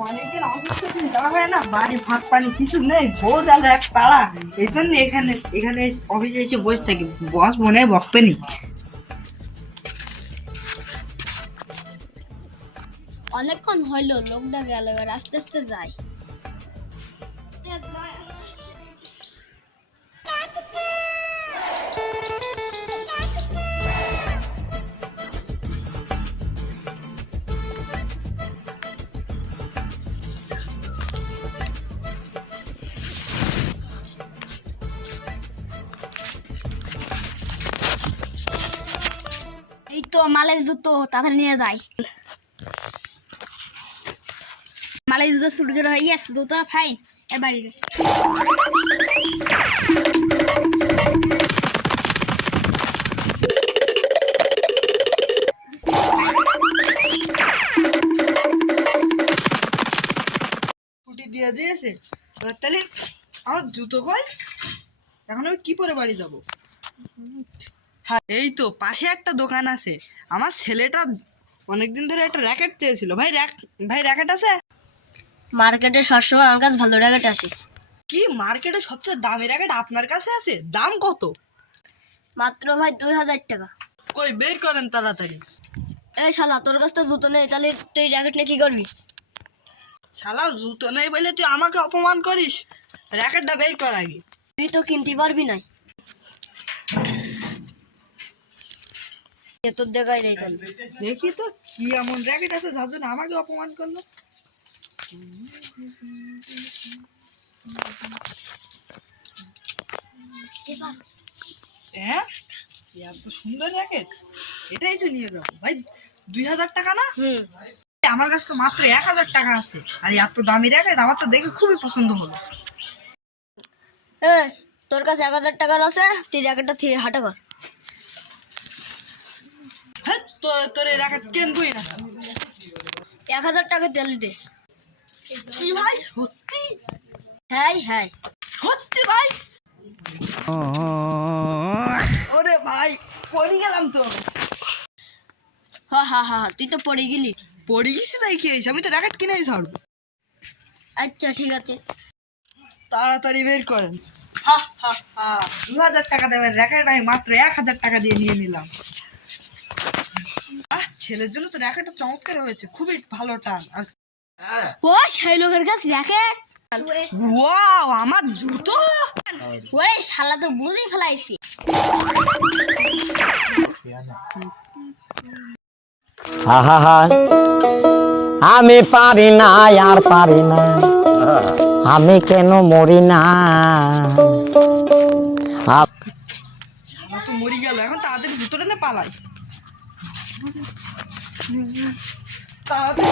অনেকদিন অফিস টফিস যাওয়া হয় না, বাড়ি ভাত পানি কিছু নেই, বউ দাদা এক তাড়া। এই জন্য এখানে এখানে অফিসে এসে বসে থাকি, বস মনে হয় বকবে নি। অনেকক্ষণ হইলো, লোকটা গেল, এবার আস্তে আস্তে যাই। এই তো মালের জুতো, তাড়াতাড়ি নিয়ে যাই। মালের জুতো ছুটি করে হয়ে গেছে, জুতো ফাইন। এর বাড়িতে ছুটি দিয়ে দিয়েছে, এবার তাহলে আমার জুতো কই, এখন আমি কি পরে বাড়ি যাব? হ্যাঁ, এই তো পাশে একটা দোকান আছে, আমার ছেলেটা অনেকদিন ধরে একটা র্যাকেট চেয়েছিল। ভাই র্যাকেট আছে? মার্কেটে সবসময় আমার কাছে ভালো র্যাকেট আসে। কি মার্কেটে সবচেয়ে দামি র্যাকেট আপনার কাছে আছে? দাম কত? মাত্র ভাই 2000 টাকা। কই বের করেন তাড়াতাড়ি। এই শালা, তোর কাছে তো জুতো নেই, তাহলে তুই র্যাকেট নিয়ে কি করবি? শালা জুতো নেই বলে তুই আমাকে অপমান করিস? র্যাকেটটা বের কর আগে। তুই তো কিনতে পারবি না, তোর দেখাই নেই। তাহলে দেখি তো কি এমন র্যাকেট আছে যার জন্য আমাকে অপমান করলো। হ্যাঁ, এত সুন্দর র্যাকেট, এটাই তো নিয়ে যাবো ভাই। 2000 টাকা না? আমার কাছে তো মাত্র 1000 টাকা আছে, আর এত দামি র্যাকেট আমার তো দেখে খুবই পছন্দ হলো। তোর কাছে 1000 টাকার আছে, তুই র্যাকেটটা থেকে হাঁটা কর। হ্যাঁ, তোর এই র্যাকেট কিনবই না। 1000 টাকা তেল দে। কি ভাই, সত্যি? হ্যাঁ হ্যাঁ সত্যি ভাই? ওরে ভাই, পড়ে গেলাম তো। হ্যাঁ হ্যাঁ হ্যাঁ, তুই তো পড়ে গেলি। পড়ে গেছি তাই কি হয়েছে, আমি তো র্যাকেট কিনেই ছাড়বো। আচ্ছা ঠিক আছে। তাড়াতাড়ি বের করেন। 2000 টাকা দেবেন র্যাকেট, আমি মাত্র 1000 টাকা দিয়ে নিয়ে নিলাম। ছেলের জন্য তো র্যাকেটটা চমৎকার হয়েছে, খুবই ভালো টান। ও সেই লোকের কাছে র্যাকেট, ওয়াও, আমার জুতো! ওরে শালা তো বুঝি ফেলাইছি। আহা, আমি পারি না, আর পারি না, আমি কেন মরি না। শালা তো মরি গেল, এখন তাড়াতাড়ি জুতোটা না পালাই। তাড়াতাড়ি